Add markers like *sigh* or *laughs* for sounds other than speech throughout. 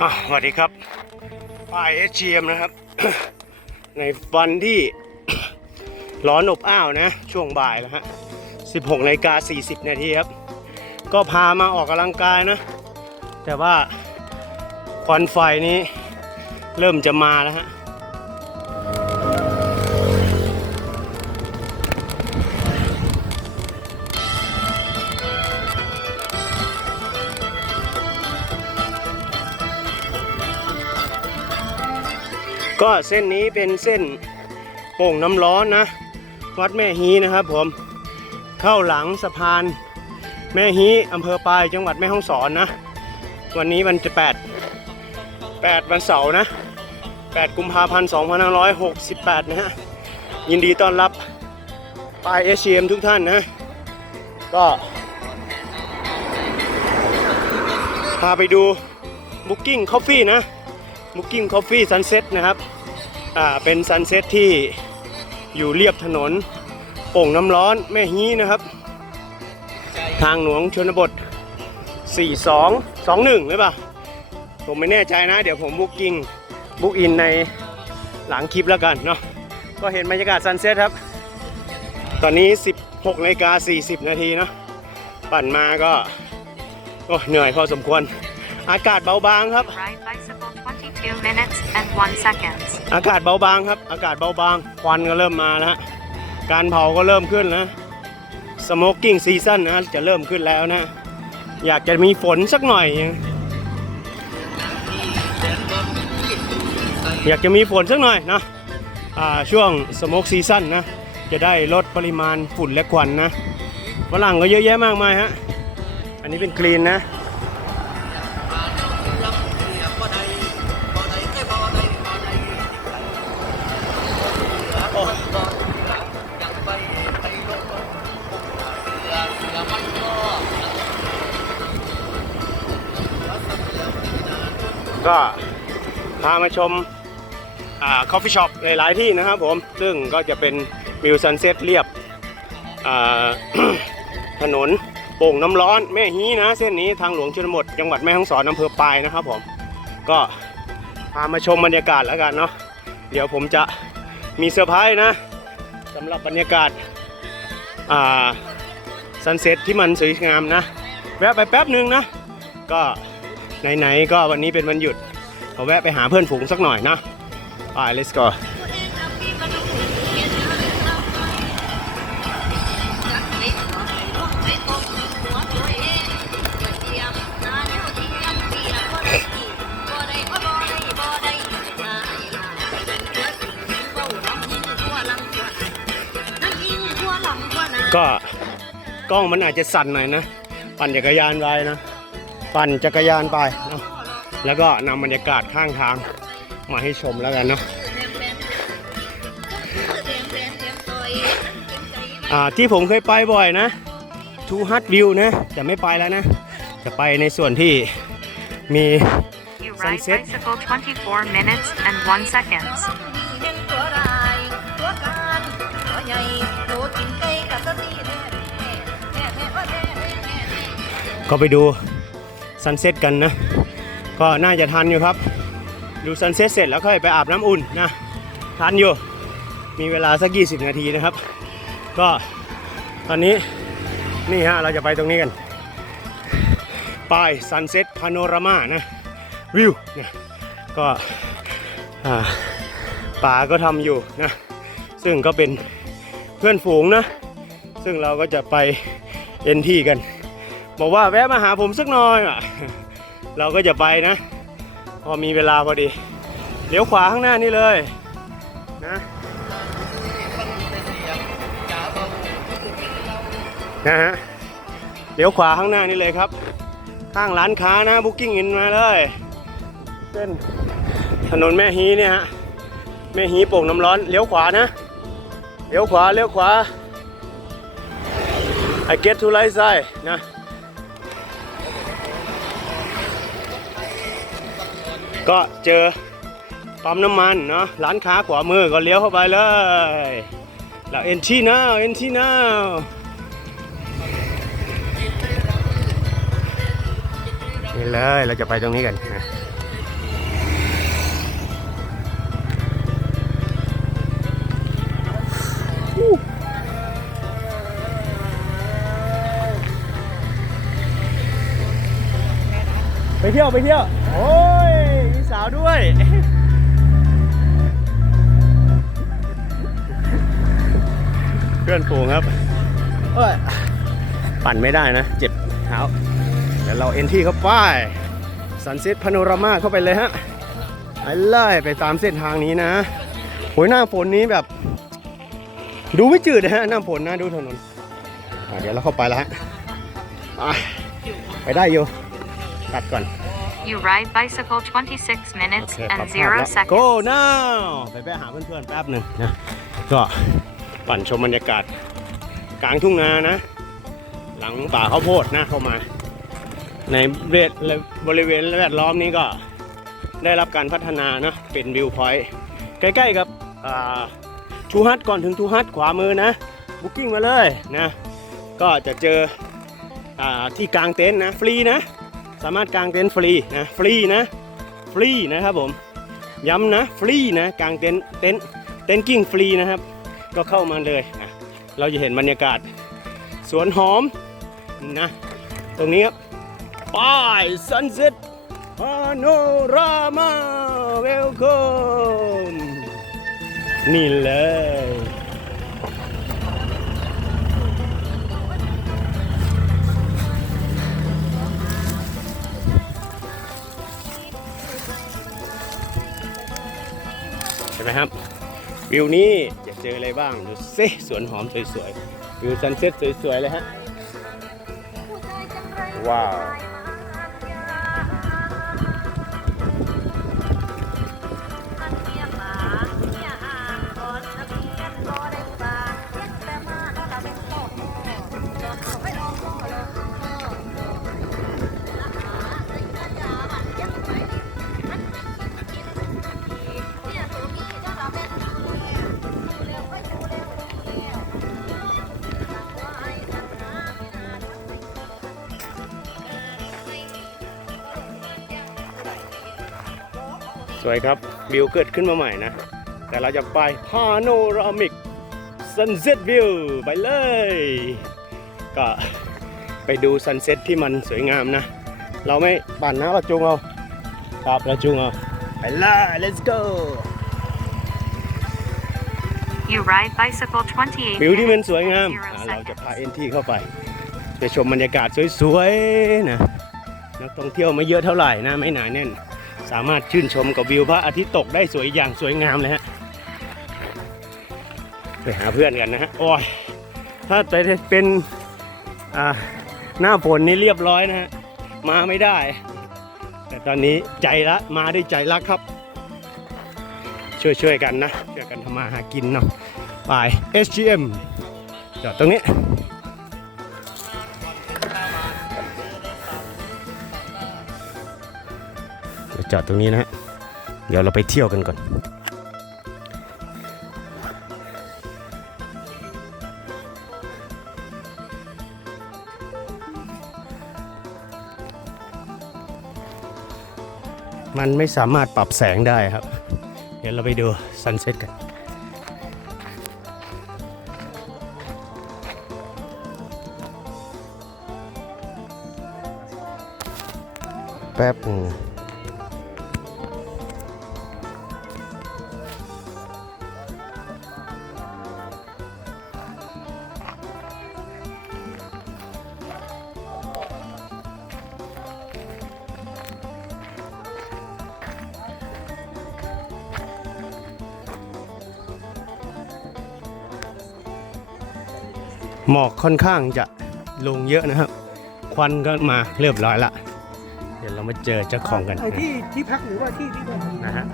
สวัสดีครับป้าย SGM นะครับ ในวันที่ร้อนอบอ้าวนะ ช่วงบ่ายแล้วฮะ 16นาฬิกา40นาทีครับ ก็พามาออกกำลังกายนะ แต่ว่าควันไฟนี้เริ่มจะมาแล้วฮะ ก็เส้นนี้เป็นเส้นโป่งน้ำร้อนนะ วัดแม่ฮีนะครับผมเข้าหลังสะพาน แม่ฮีอำเภอปายจังหวัดแม่ฮ่องสอนนะ วันนี้วันจะ8 8วันเสาร์นะ8กุมภาพันธ์2568นะฮะยินดีต้อนรับปายเอชเอ็มทุกท่านนะก็พาไปดู Booking Coffee นะ Booking Coffee Sunset นะครับอ่าเป็นซันเซ็ตที่อยู่เรียบถนนโป่งน้ำร้อนแม่ฮีนะครับ ทางหลวงชนบท 4221 หรือเปล่า ผมไม่แน่ใจนะ เดี๋ยวผมบุ๊กกิ้งบุ๊กอินในหลังคลิปแล้วกันเนาะก็เห็นบรรยากาศซันเซ็ตครับ ตอนนี้ 16นาฬิกา40 นาทีเนาะปั่นมาก็โอ้เหนื่อยพอสมควร อากาศเบาบางครับ Ride bicycle 22 minutes and 1 seconds. อากาศเบาบางครับ อากาศเบาบาง ควันก็เริ่มมาแล้ว การเผาก็เริ่มขึ้นแล้วสโมกกิ้งซีซั่นนะ จะเริ่มขึ้นแล้วนะ อยากจะมีฝนสักหน่อย อยากจะมีฝนสักหน่อยนะช่วงสโมกซีซั่นนะ จะได้ลดปริมาณฝุ่นและควันนะฝรั่งก็เยอะแยะมากมายฮะ อันนี้เป็นกรีนนะ มาชมอ่าคอฟฟี่ช็อปหลาย ๆ ที่นะครับผม ซึ่งก็จะเป็นวิวซันเซ็ตเรียบถนนโป่งน้ำร้อนแม่ฮีนะ เส้นนี้ทางหลวงชนบทจังหวัดแม่ฮ่องสอนอำเภอปายนะครับผม ก็พามาชมบรรยากาศแล้วกันเนาะเดี๋ยวผมจะมีเซอร์ไพรส์นะสำหรับบรรยากาศซันเซ็ตที่มันสวยงามนะ แวะไปแป๊บนึงนะ ก็ไหน ๆ ก็วันนี้เป็นวันหยุด เราแวะไปหาเพื่อนฝูงสักหน่อยนะไป let's go ก็กล้องมันอาจจะสั่นหน่อยนะ ปั่นจักรยานไปนะ ปั่นจักรยานไปเนาะ แล้วก็นำบรรยากาศข้างทางมาให้ชมแล้วกันเนาะอ่าที่ผมเคยไปบ่อยนะทูฮัตวิวนะแต่ไม่ไปแล้วนะ จะไปในส่วนที่มี You ride Sunset. bicycle 24 minutes and 1 seconds. ก็ไปดูซันเซ็ตกันนะ ก็น่าจะทันอยู่ครับ ดูซันเซ็ตเสร็จแล้วค่อยไปอาบน้ำอุ่นนะ ทันอยู่ มีเวลาสัก 20 นาทีนะครับ ก็ตอนนี้นี่ฮะเราจะไปตรงนี้กันป้ายซันเซ็ตพาโนรามานะ วิวนะก็ป่าก็ทำอยู่นะ ซึ่งก็เป็นเพื่อนฝูงนะ ซึ่งเราก็จะไปเอ็นที่กัน บอกว่าแวะมาหาผมสักหน่อยอะ เราก็จะไปนะ พอมีเวลาพอดี เลี้ยวขวาข้างหน้านี่เลยนะนะฮะเลี้ยวขวาข้างหน้านี่เลยครับ ข้างร้านค้านะบุ๊กิ้งอินมาเลยเส้นถนนแม่ฮีเนี่ยฮะแม่ฮีโป่งน้ำร้อนเลี้ยวขวานะเลี้ยวขวาเลี้ยวขวา I get to right side นะ ก็เจอปั๊มน้ำมันเนาะร้านค้าขวามือก็เลี้ยวเข้าไปเลยแล้วเอ็นที่น้าเอ็นที่น้าวปเลยเราจะไปตรงนี้กันไปเที่ยว ไปเที่ยว โอ้ สาวด้วย เพื่อนฝูงครับ เอ้ย ปั่นไม่ได้นะ เจ็บเท้าเดี๋ยวเราเอ็นที่เข้าไปสันเซ็ตพาโนรามาเข้าไปเลยฮะไปเลยไปตามเส้นทางนี้นะโหยหน้าฝนนี้แบบ ดูไม่จืดนะฮะหน้าฝนนะดูถนนอะเดี๋ยวเราเข้าไปแล้วฮะไปไปได้อยู่ตัดก่อน You ride bicycle 26 minutes โอเคปรับ and ภาพแล้ว0 go seconds. now ไปไปหาเพื่อนๆแป๊บหนึ่งนะ ก็ปั่นชมบรรยากาศกลางทุ่งนานะ หลังป่าข้าวโพดนะเข้ามา ในเวทบริเวณแวดล้อมนี้ก็ได้รับการพัฒนานะเป็นวิวพอยต์ใกล้ๆกับทูฮัทก่อนถึงทูฮัทขวามือนะบุ๊กิ้งมาเลยนะ ก็จะเจออาที่กลางเต็นท์นะ ฟรีนะ สามารถกางเต็นท์ฟรีนะฟรีนะฟรีนะครับผมย้ำนะฟรีนะกางเต็นท์เต็นท์เต็นท์กิ้งฟรีนะครับ ก็เข้ามาเลยนะเราจะเห็นบรรยากาศ สวนหอมนะตรงนี้ครับป้าย sunset panorama welcome นี่เลย ใช่ไหมครับ วิวนี้จะเจออะไรบ้างดูสิสวนหอมสวยๆ วิวซันเซ็ตสวยๆเลยฮะ ว้าว สวยครับวิวเกิดขึ้นมาใหม่นะ แต่เราจะไปพาโนรามิก Sunset View ไปเลย ก็ไปดูซันเซ็ตที่มันสวยงามนะ เราไม่ปั่นนะเราจุงเอาครับเราจุงเอาไปเลย let's go You ride bicycle 28วิวที่มัน minutes สวยงาม and อะ0เราจะพา seconds. เอ็นที่เข้าไปไปชมบรรยากาศสวยๆนะนักท่องเที่ยวไม่เยอะเท่าไหร่นะไม่หนาแน่น สามารถชื่นชมกับวิวพระอาทิตย์ตกได้สวยอย่างสวยงามเลยฮะไปหาเพื่อนกันนะฮะโอ้ยถ้าไปเป็นหน้าฝนนี่เรียบร้อยนะฮะมาไม่ได้ แต่ตอนนี้ใจละมาด้วยใจรักครับ ช่วยๆกันนะช่วยกันทำมาหากินเนาะไป SGM จอดตรงนี้ จอดตรงนี้นะฮะ เดี๋ยวเราไปเที่ยวกันก่อน มันไม่สามารถปรับแสงได้ครับ เดี๋ยวเราไปดูซันเซ็ตกันแป๊บหนึง หมอกค่อนข้างจะลงเยอะนะครับ ควันก็มาเรียบร้อยละ เดี๋ยวเรามาเจอเจ้าของกัน ไอ้ที่ที่พักหรือว่าที่ที่แบบนะฮะ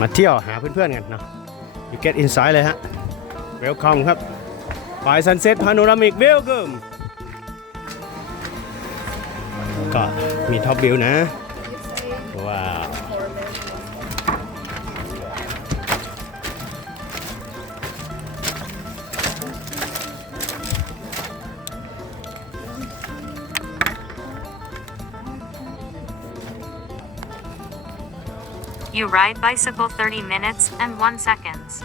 มาเที่ยวหาเพื่อนๆกันเนาะ you get inside เลยฮะ welcome ครับไป sunset panoramic welcome ก็มีท็อปวิวนะ You ride bicycle 30 minutes and 1 seconds.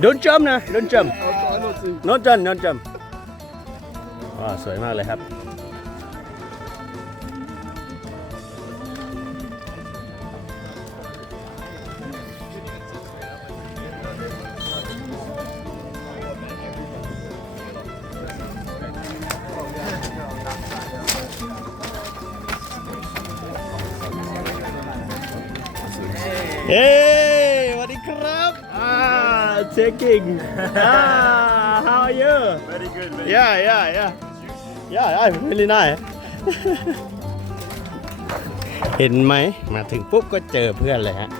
Don't jump now, don't jump. นะ Don't jump Not jump Not jump ว้าวสวยมากเลยครับ เฮ้สวัสดีครับอ่า checking อ่า how are you Very good, very yeah yeah yeah yeah yeah really nice เห็นไหม มาถึงปุ๊บก็เจอเพื่อนเลยฮะ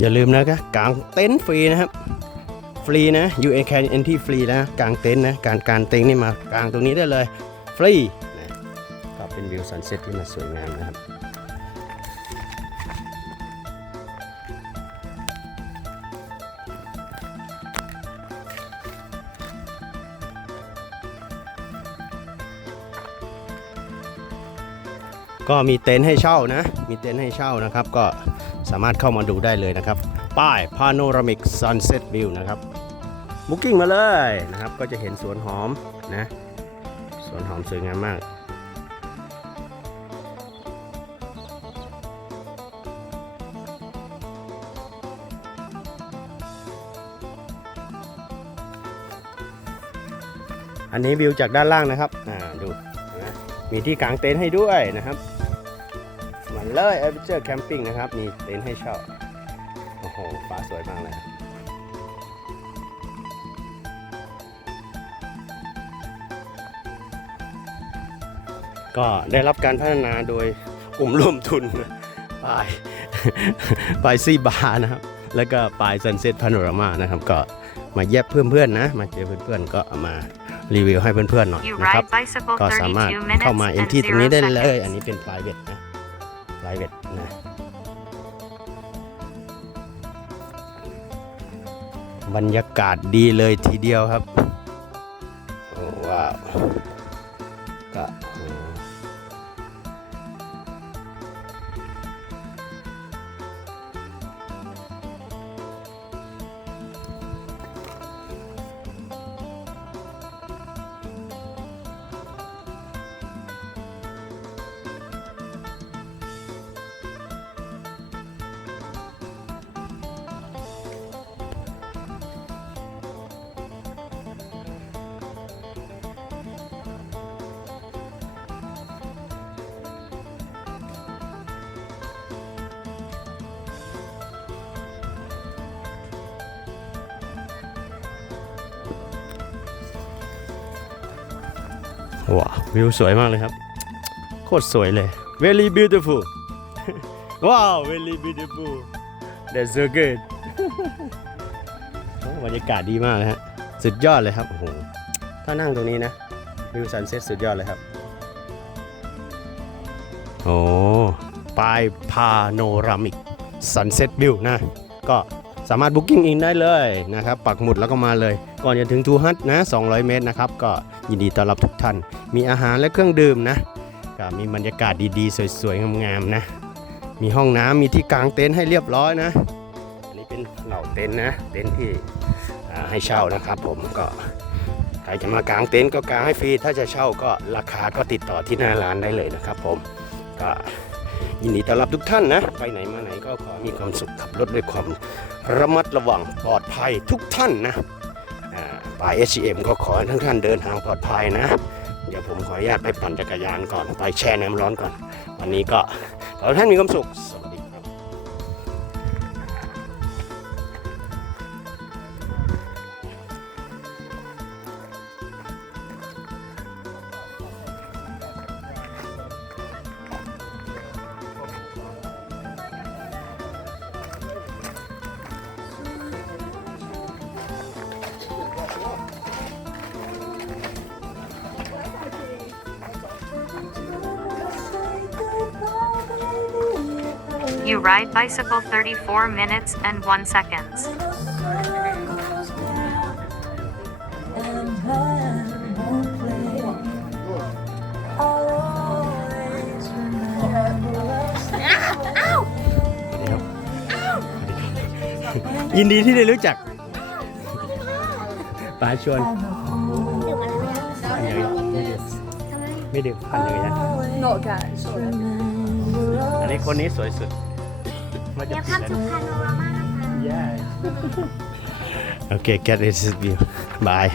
อย่าลืมนะครับกางเต็นท์ฟรีนะครับ ฟรีนะ you can entry ฟรีนะกางเต็นท์นะการการเต็นท์นี่มากางตรงนี้ได้เลยฟรีนะก็เป็นวิวซันเซ็ตที่มันสวยงามนะครับก็มีเต็นท์ให้เช่านะ มีเต็นท์ให้เช่านะครับ ก็ สามารถเข้ามาดูได้เลยนะครับ ป้าย Panoramic Sunset View นะครับบุ๊กิ้งมาเลยนะครับ ก็จะเห็นสวนหอมนะสวนหอมสวยงามมากอันนี้วิวจากด้านล่างนะครับ อ่า ดูนะมีที่กางเต็นท์ให้ด้วยนะครับ เลยเอเวอร์แคมปิ้งนะครับ มีเต็นท์ให้เช่า โอ้โห ฟ้าสวยมากเลยครับก็ได้รับการพัฒนาโดยกลุ่มร่วมทุนปายปายซีบาร์นะครับ แล้วก็ปายซันเซ็ตพาโนรามานะครับ ก็มาเย็บเพื่อนๆนะ มาเจอเพื่อนๆก็เอามารีวิวให้เพื่อนๆหน่อย You นะครับ ride bicycle ก็สามารถ32 minutes เข้ามา and เอ็นที่ตรงนี้0ได้เลย seconds. อันนี้เป็น private นะ private นะบรรยากาศดีเลยทีเดียวครับว้าว ว้าววิวสวยมากเลยครับ โคตรสวยเลย very beautiful ว้าว very beautiful that's so good โอ้บรรยากาศดีมากเลยฮะ สุดยอดเลยครับ โอ้โห ถ้านั่งตรงนี้นะ วิวซันเซ็ตสุดยอดเลยครับ โอ้ปายพาโนรามิกซันเซ็ตวิวนะ ก็สามารถบุ๊กิ้งอินได้เลยนะครับ ปักหมุดแล้วก็มาเลย ก่อนจะถึงทูฮัทนะ 200 เมตรนะครับ ก็ยินดีต้อนรับทุกท่าน มีอาหารและเครื่องดื่มนะก็มีบรรยากาศดีๆ สวยๆงามๆนะ มีห้องน้ำมีที่กางเต็นท์ให้เรียบร้อยนะ อันนี้เป็นเหล่าเต็นท์นะ เต็นท์ที่ให้เช่านะครับผมก็ใครจะมากางเต็นท์ก็กางให้ฟรี ถ้าจะเช่าก็ราคาก็ติดต่อที่หน้าร้านได้เลยนะครับผมก็ยินดีต้อนรับทุกท่านนะ ไปไหนมาไหนก็ขอมีความสุขขับรถด้วยความระมัดระวังปลอดภัยทุกท่านนะอ่าปาย HCM ก็ขอให้ทุกท่านเดินทางปลอดภัยนะ เดี๋ยวผมขออนุญาตไปปั่นจักรยานก่อนไปแช่น้ำร้อนก่อน วันนี้ก็ขอท่านมีความสุข You ride bicycle 34 minutes and 1 seconds. ยินดีที่ได้รู้จักป๋าชวนปั่นจักรยานไม่ดื่มปั่นจักรยาน No cash. อันนี้คนนี้สวยสุด like a to. Panorama. Yeah. *laughs* okay, get this you. Bye.